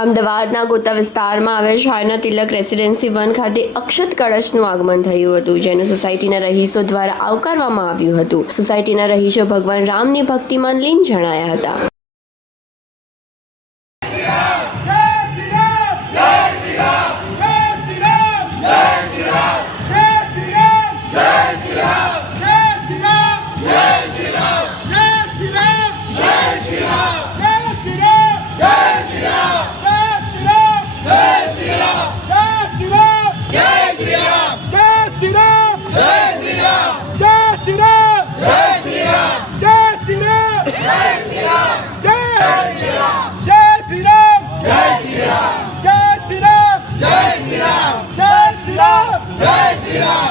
અમદાવાદના ગોતા વિસ્તારમાં આવેલ શાયના તિલક રેસિડેન્સી 1 ખાતે અક્ષત કળશનું આગમન થયું હતું, જેને સોસાયટીના રહીશો દ્વારા આવકારવામાં આવ્યું હતું। સોસાયટીના રહીશો ભગવાન રામની ભક્તિમાં લીન જણાયા હતા। जय श्री राम।